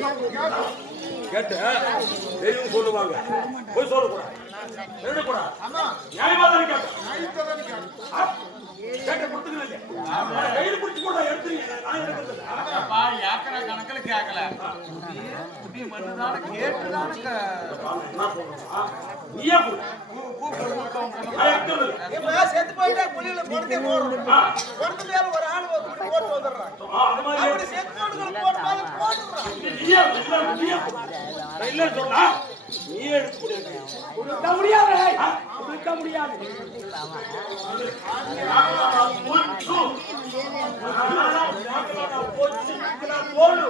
தப்பு கேட்ட தெரியும் சொல்லுவாங்க போய் சொல்லக்கூடாது எழுதக்கூடாது நியாயமா தானே கேட்டேன் கேட்ட கொடுத்துக்கல கையில் பிடிச்சி கூட எடுத்துறீங்க நான் எடுக்கிறதுப்பா ஏக்கர கணக்குல கேட்கல நீ மட்டும்தான கேட்டுதான நீயே செத்து போயிட்டா புள்ளியில பொறுத்தே போறோம் பொறுத்து மேல ஒரு ஆள் போட்டு வந்துடுறான் அப்படி செத்து போட்டு போட்டுறான் இல்ல சொன்னா நீ எடுத்து கொடுக்க முடியாது கொடுக்க முடியாது போடு